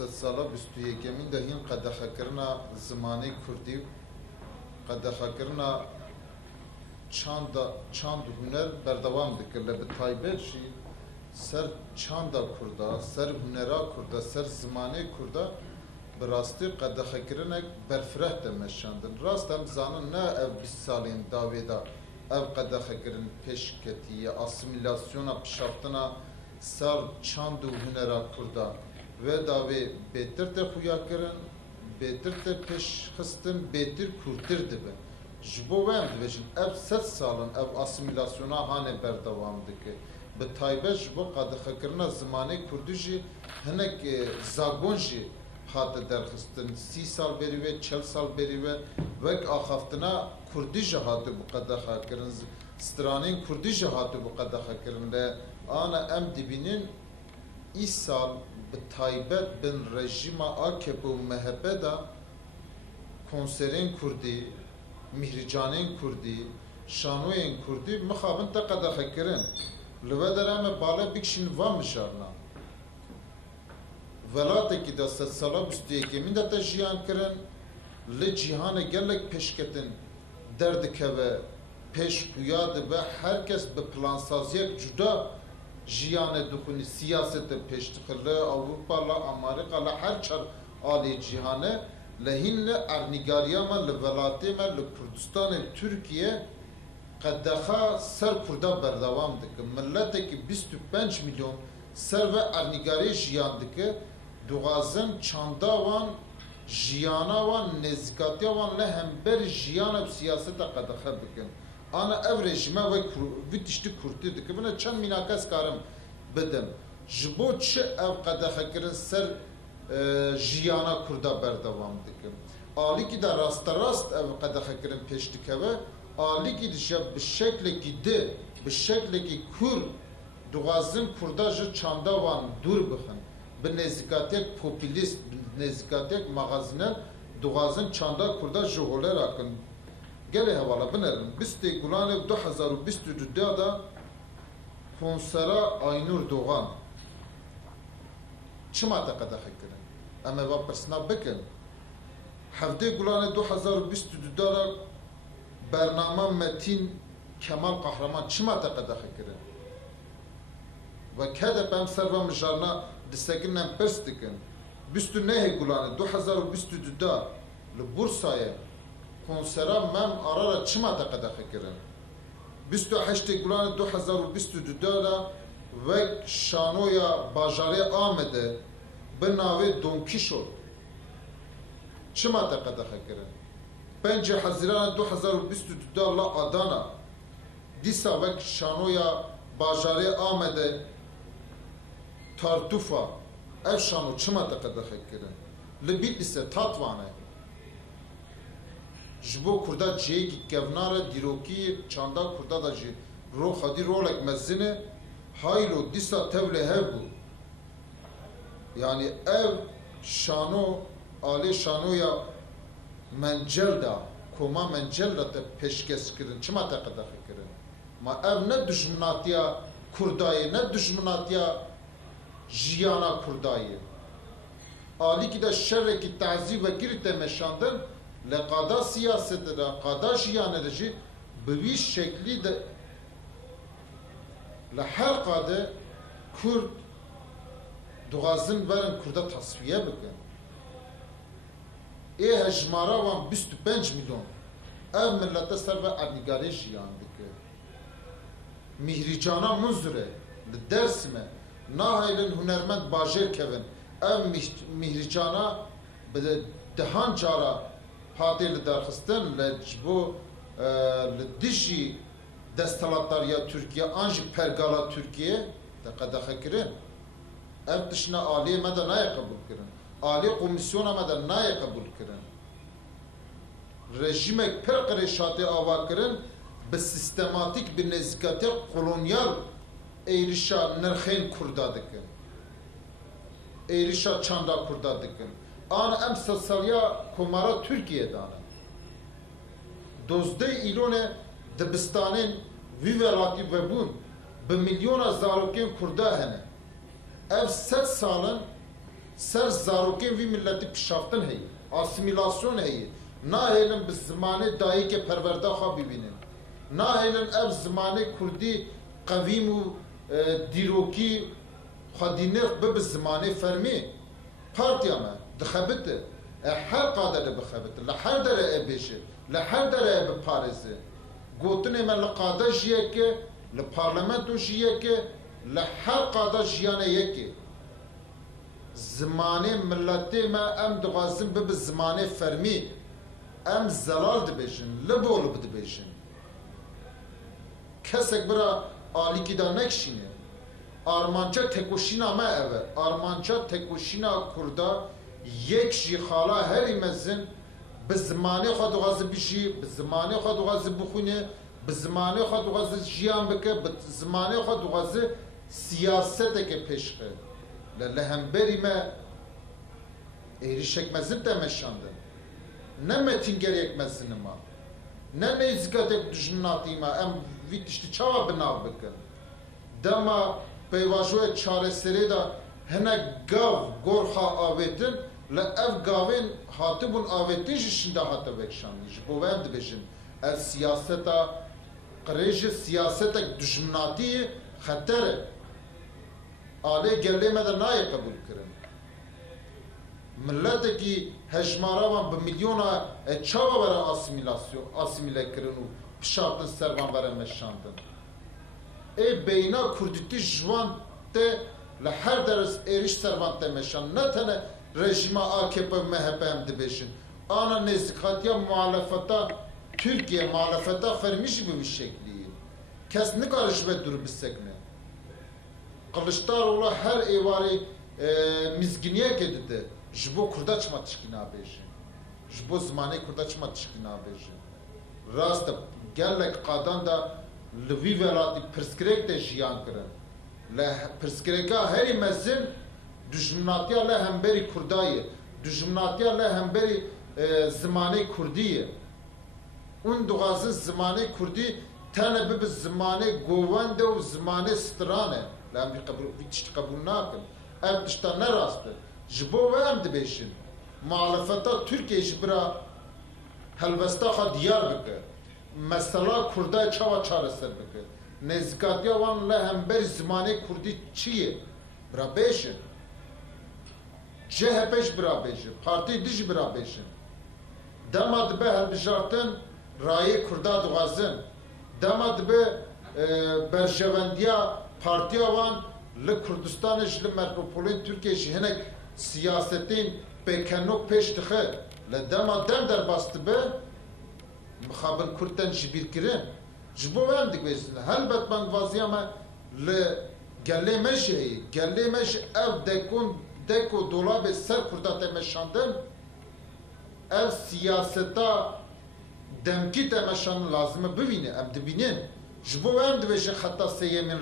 ست سالا بستو یکمین دهین قدخه کرنا زمانی کردی قدخه کرنا چند هنر بردوام دکر لبه تایبه چی سر چند کرده سر هنرا کرده سر زمانی کرده براستی قدخه کرنا برفره دمشاندن راست هم زانن نه ev 20 سالین داویدا ev قدخه کرن peşketiye asimilasyona pişaftına sar çand hünera kurda ve davi betir te xuya kirin betir te peş xistin betir kurtir dibe jibo vem dibejin ev 7 salın ev asimilasyona hane berdevam dike bi taybe jibo qadixe kirina zimanê kurdî jî hinek zagon jî hate derxistin 30 sal berî ve 40 sal berî ve vek axaftina kurdî jî hate bu qadaxa kirin stranên kurdî jî hate bu qadaxa kirin le ana em dibînin îsal bi taybet bin rejima AKP û MHP da konserên Kurdî, mihricanên Kurdî, şanoyên Kurdî mixabin te qedexe kirin. Li ve dere me bale bikişin va mijarna. Velatekî de sed sala bistû yekemîn de te jiyan kirin, li cîhanê gelek pêşketin derdikeve, pêş xuya dibe, herkes bi plansaziyek cuda jiyanê dixwînî, siyasete pêş dixir, li Awropa, li Amerîka, li her çar alê cîhanê, li hîn li ernîgariya me, li welatê me, li Kurdistanê Tirkiye qedexa ser Kurda berdewam dike. Milletekî 25 milyon ser ve ernîgarî jiyan dike, dixwazin çanda wan, jiyana wan, nêzîkatiya wan li hember jiyana siyaseta qedexe bikin. Ana ev rejime ve tiştî Kurtî dike. Bine çend mînakes karim bidim. Ji bo çi ev qedexe kirin ser jiyana Kurda berdewam dikim. Alîkî de rasterast ev qedexe kirin pêş dikeve, alîkî dişe bi şeklekî di, bi şeklekî kur dixwazin Kurda ji çanda wan dûr bixin. Bi nêzîkatiyek popülîst, bi nêzîkatiyek maxazinel dixwazin çanda Kurda ji holer akin. Gelê hevala binerin. Bistê Gulanê 2022 da konsera Aynur Doğan çima te qedexe kirin? Em ê va pirsina bikin. Hevdê Gulanê 2022 da bername Metin Kemal Kahraman çima te qedexe kirin? Ve kedep em ser ve mijarna disekin em pirs dikin. Bistû nehê Gulanê 2022 da li Bursayê konsera mem arara çima te qedexe kirin? 28 Gulanê 2022 da vek şanoya bajarê Amedê bi navê Don Kişot çima te qedexe kirin? 5 Haziran 2022 da la Adana dîsa vek şanoya bajarê Amedê Tartufa ev şano çima te qedexe kirin? Li Bitlisê Tatvanê ji bo Kurda ciyekî kevnare dîrokî çanda Kurda da jî ro xwedî rolek mezzinê haylo dîsa tevlê hev bû. Yani ev şano alê şanoya mencel da koma mencel da te pêşkes kirin çima te qedexe kirin? Ma ev ne dijminatiya Kurdayê, ne dijminatiya jiyana Kurdayê. Alîkî de şerrekî teezî vekirî te meşandin le qada siyasete de qada jiyanê de jî bi vî şeklî de li her qadê Kurd dixwazin verin Kurda tasfiye bikin. Ê hejmara wan 25 milyon ev millete ser ve ernîgarî jiyan dike. Mihricana Munzurê li Dêrsimê nahêlin hunermend bajêr kevin. Ev mihricana bi dihan cara hatê li derxistin li ji bo li dijî desthilatdariya Tirkiye an jî pergala Tirkiye te qedexe kirin. Ev tişna aliyê me de nayê qebûl kirin. Alî komisyona me de nayê qebûl kirin. Rejimek pir qirêşatê ava kirin bi sistematik bi nêzîkatiyek kolonyal êrişa nirxên Kurda dikin. Êrişa çanda Kurda dikin. An em sesaliya komara Türkiye dane. Dozdey îlonê dibistanên vî welatî vebûn bi milyona zarokên Kurda hene. Ev 7 salin سر زاروکین وی ملتی پشافتن هی اسیمیلاسیون هی نه هیلن به زمانه دایی که پرورده خواه ببینن نه هیلن اب زمانه کردی قویم و دیروکی خدینر به زمانه فرمی پارتیا ما دخبته هر قادر بخبته لحر دره بیشه لحر دره بپارزه گوتنه من لقاده جیه که لپارلمنتو جیه که لحر قاده جیانه یکی زمانه ملتی ما ام دغازم به زمانه فرمی ام زلال دبیشن لبول بدبیشن کسک برا آلی کی دا نکشینه آرمانچا تکوشینا ما اوه آرمانچا تکوشینا کردا یک جی خالا هری مزن به زمانه خود غازه بشی به زمانه خود غازه بخونه به زمانه خود غازه جیان بکه به زمانه خود غازه سیاست که پیشخه لهمبری ما ایریشک مزن تمشاندن نه متینگر یک مزن ما نه نیزگاه یک دجناتی ما ام ویتشتی چاوا بناو بکن دما پیواجوه چاره سری دا هنه گاو گورخا آویتن لأف گاوین هاتبون آویتن جشنده هاتا بکشاندی جبوه هم دبیشن از سیاستا قریج سیاستا دجمناتی خطره آله گله مدر نای قبول کرن ملت کی هجمارا و بمیلیون چاوا برای اسیمیله کرن و پشاتن سروان برای مشاندن ای بینا کردیتی جوان ته لحر درس ایریش سروان ته مشان نه تنه رژیم AKP MHP هم دبیشن آنا نزدیکاتیا معالفتا Türkiye muhalefeta fermişi bu şekli kes ne karış ve dur bissekne Kılıçdaroğlu her evari mizginiye kedide jibo kurda çıma tişkina beji jibo zamanı kurda çıma tişkina beji rasta gellek qadan da Lviv velati perskrek de jiyan kirin le perskreka heri mezin düşmanatiya le hemberi kurdayı düşmanatiya le hemberi zamanı kurdiye اون دوغازن زمانه کردی تنه به زمانه گوونده و زمانه سترانه لام قبول بیشت قبول نکن اب دشتا نراسته جبو و هم دبیشن معالفتا ترکیه جبرا هلوستا خا دیار بکه مثلا کردای چاوا چاره سر بکه نزگاتیا وان له هم بر زمانه کردی چیه برا بیشن CHP'ش برا بیشن parti دیج برا بیشن دماد به هلبجارتن رای کردا دوغازن دماد به برجوندیا پارتیا وان ل کردستانش ل متروپولین ترکیه هنک سیاستین بکنو پیش دخه ل دماد دم در باست به مخابر کردن جبیر کرن جبو هم دیگه بیشتر هلبت من وازی ama ل گله مش ev deko dolab ser kurda temeşandın ev siyaseta demki temeşan lazım bivine em dibinin jbo em dibêje xeta seyemin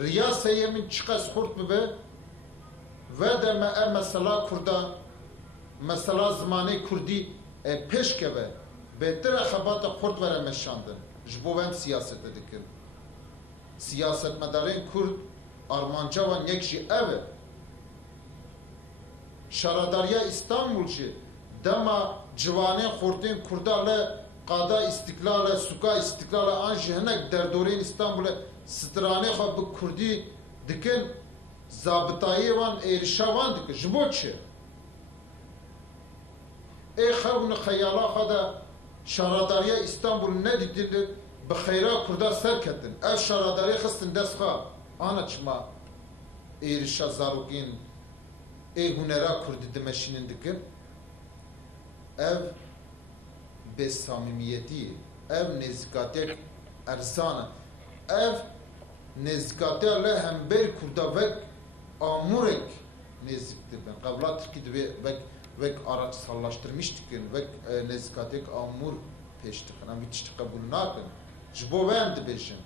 riya seyemin çıqas xurt bibe ve de me mesela kurda mesela zamanı kurdi peşkeve betere xabata xurt vere meşandın jbo em siyasete dikin siyaset medarên kurd armanca ve nekşi ev şaradariya İstanbul jî dema civanên xortên Kurda le qada istiklal suka istiklal an jî hinek derdorên İstanbul'e stranê xwe bi Kurdî dikin zabitayê wan êrişa wan dikin ji bo çi ê xewin xeyala xwe de şaradariya İstanbul nedîtin bi xeyra Kurda serketin ev şaradarî xistin dest xwe ana çima êrişa zarokên ê hunera Kurdî dimeşînin dikin ev be samimiyeti ev nezikatek ersana ev nezikate le hember kurda vek amurek neziktir ben qabla Türkiye'de vek araç sallaştırmıştık vek nezikatek amur peştik ama hiç kabul nakın jbo vem dibêjin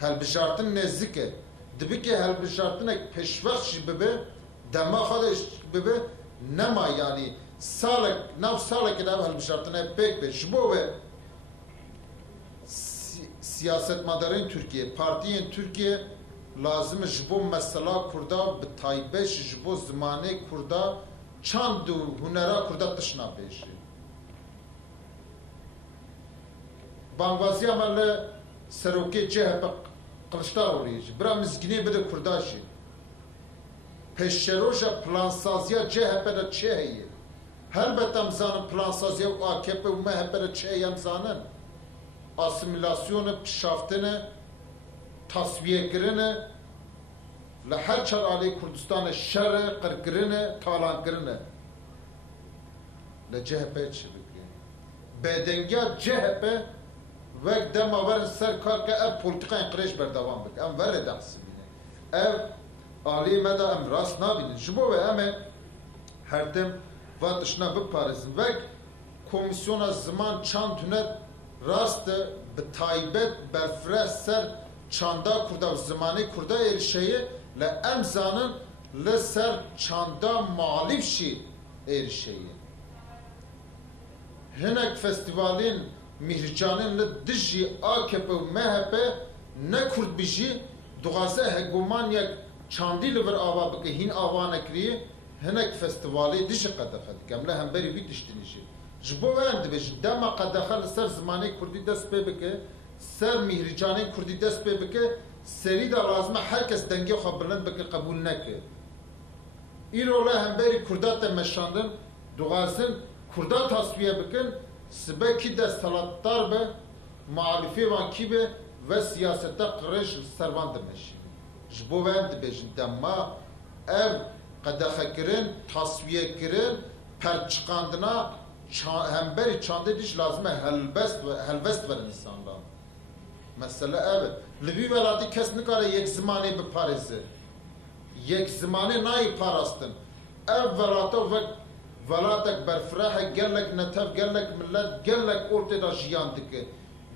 helbişartın nezike dibi ki helbişartın ek peşvex jî bibe dema xwe bibe nema yani salak nav salak da helbişartın pek be jbo ve siyaset madarın Türkiye partiyen Türkiye lazım jbo mesela kurda bi taybeş jbo zamane kurda çand û hunera kurda tişna pêşî. Bangvaziya me li serokê CHP Kılıçdaroğlu'yê jî bira mizginê bide kurda jî. Pêşeroja plansaziya CHP de çi heye? Helbet em zanin plansaziya û AKP û MHP de çi heye em zanin. Asimilasyonu, pişaftini, tasfiyekirini, li her çar alê Kurdistanê şerê, qirkirini, talankirini. Li CHP çi bike? Bêdengiya CHP vek dema verin ser kar ke ev politikayên qirêj berdewam bike. Em velê de hesibîne. Ev alî me de em rast nabînin. Ji bo ve em ê her tim va tişna biparêzin. Vek komisyona ziman çand huner rast bi taybet berfireh ser çanda kurda û zimanê kurda êrişeyê li em zanin li ser çanda malîf jî êrişeyê. Hinek festivalên Mihricanên li dijî AKP û MHP ne Kurd bijî dixwaze hegomanyek çandî li vir ava bike hîn ava nekiriye hinek festivalê dijî qedexe dike. Em li hemberî wî tiştînê jî. Ji bo ve em dibêjin dema qedexe li ser zimanê Kurdî dest pê bike, ser Mihricanên Kurdî dest pê bike, serî de lazim e herkes dengê xwe bilind bike qebûl neke. Îro li hemberî Kurda te meşandin, dixwazin Kurda tasfiye bikin, sibekî desthilatdar be, muhalifê wan kî be ve siyaseta qirêj servan dimeşînin. Ji bo ve em dibêjin dema ev qedexekirin, tasfiyekirin, perçiqandina hemberî çandê dîş lazim e helbest verin insanlar. Mesele ev li vî welatî kes nikare yek zimanê biparêze. Yek zimanê nayê parastin. Ev welata vek velatek berfireh gelek netev gelek millet gelek ortê da jiyan dike.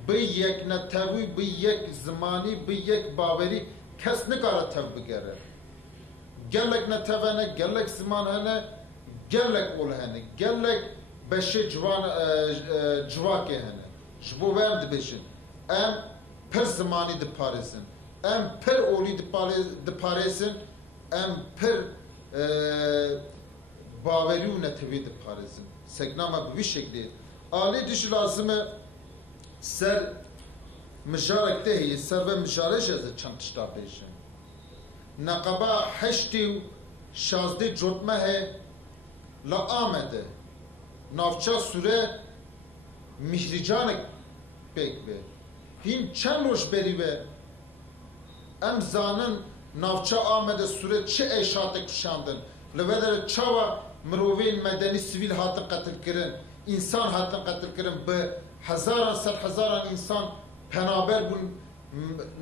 Bi yek netewî bi yek zimanî bi yek bawerî kes nikare tev bigere. Gelek netev hene, gelek ziman hene, gelek ol hene, gelek beşê civakê hene. Ji bo ve em dibêjin em pir zimanî diparêzin, em pir olî diparêzin, em pir bawerî û netewî diparêzin. Segnama bi vî şeklê. Alê dijî lazim e ser mijarek te heye, ser ve mijarê jê ez çend tişta bêjim. Neqeba heştê û şazdê cotme heye li Amedê. Navça Sûre Mihricanek pêk be. Hîn çend roj berî ve em zanin navça Amedê Sûre çi êşatek kuşandin. Li vedere çawa mirovên medenî sivîl hatin qetilkirin, însan hatin qetilkirin, bi hezaran sed hezaran însan penaber bûn,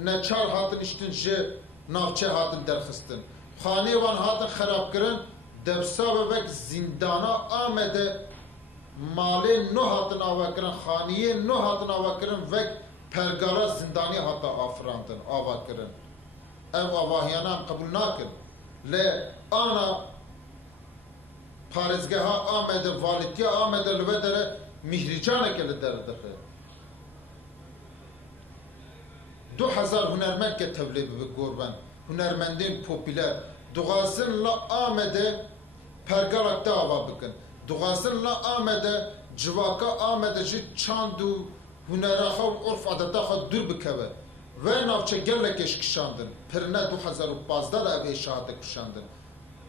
neçar hatin îştin ji navçe hatin derxistin. Xanê wan hatin xerabkirin, dewsa ve vek zîndana Amedê malê nû hatin avakirin, xaniyê nû hatin avakirin, vek pergala zindanî hata afirandin, avakirin. Ev avahiyana em qebûl nakin. Lê ana parêzgeha Amedê, valîtiya Amedê li vedere Mihricaneke li derdixe. 2000 hunermend ke tevlê bibe gorben, hunermendên popüler. Dixwazin li Amedê pergalak te ava bikin. Dixwazin li Amedê civaka Amedê jî çand û hunera xwe û urf adeta xwe dûr bikeve. Ve navçe gelekê kişandin. Pirine 2015 de ev êşa kuşandin.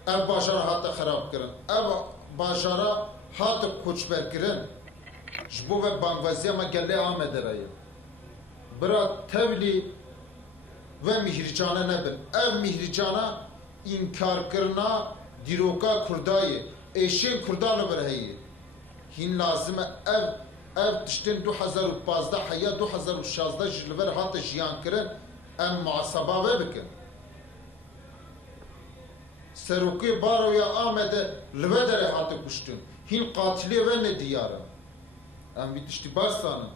Ev bajara hate xerab kirin. Ev bajara hate koçberkirin. Ji bo ve bangvaziya me gelê Amedê re ye. Bira tevlî ve Mihricane nebin. Ev Mihricana inkarkirina dîroka Kurda ye. Êşên Kurda li vir heye. Hîn lazim e ev tiştên 2015 heya 2016 ji li vir hate jiyan kirin em muaseba ve bikin. Serokê Baroya Amedê li vedere hate kuştin. Hîn qatilê ve ne diyarın. Em vî tiştî baş zanin.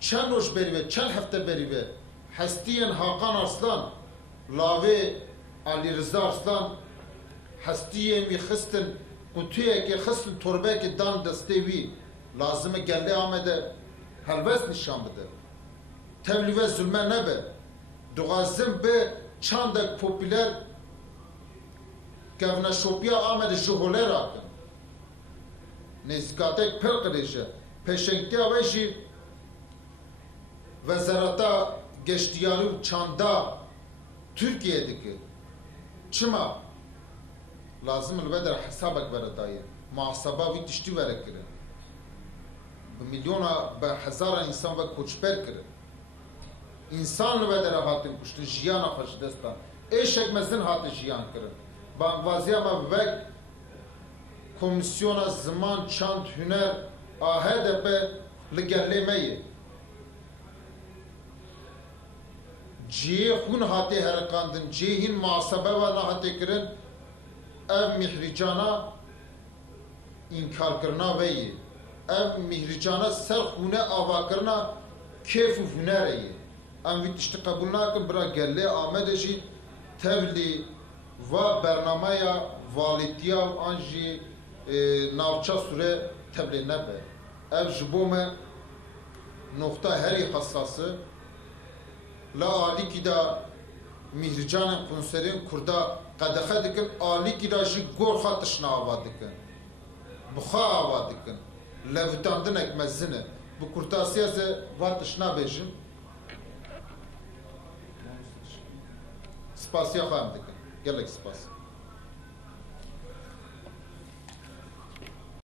Çend roj berî ve çend hefte berî ve hestiyên Hakan Arslan, lavê Ali Rıza Arslan hestiyên wî xistin qutuyekê xistin torbekê dan destê wî lazim e gelê Amedê helbest nîşan bide. Tevlî ve zulme nebe. Dixwazim bi çandek popüler kevne şopya amede jihole rakın. Nezikatek pır kırıcı. Peşenktiya ve jî Wezarata Geştiyanı çanda Türkiye'deki çima lazım elbette hesabek vere daye muhasaba ve tişti vere kire milyona be hezara insan ve koçber kire insan elbette hatın kuştu jiyana hoş destan eşek mezin hatı jiyan kire banvaziyama ve komisyona zaman çand hüner AHDP ligerlemeyi cihe xun hatê herikandin, cihên muhasebe ve nehatê kirin, ev mihricana inkarkirina ve yê. Ev mihricana ser xune avakirina kêf û hunerê yê. Em vî tiştî qebûl nakin, bira gelê Amedê jî tevlî va bernameya valîtiya an jî navça sûre tevlî nebe. Ev ji bo me nokta herî hesası la alîkî da mihricanên konserên Kurda qedexe dikin, alîkî da jî gorxa tişna ava dikin. Bixwe ava dikin. Levitandinek mezin e. Bu kurtasiya ze va tişna bêjin. Spasiya xwe em dikin. Gelek spas.